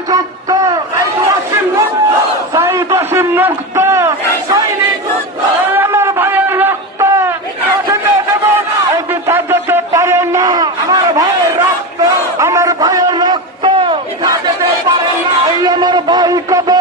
যুদ্ধ সাইদ ওয়াসিম মুক্ত আমার ভাইয়ের রক্ত পিতা যেতে পারে না আমার ভাইয়ের রক্ত এই আমার ভাই কবে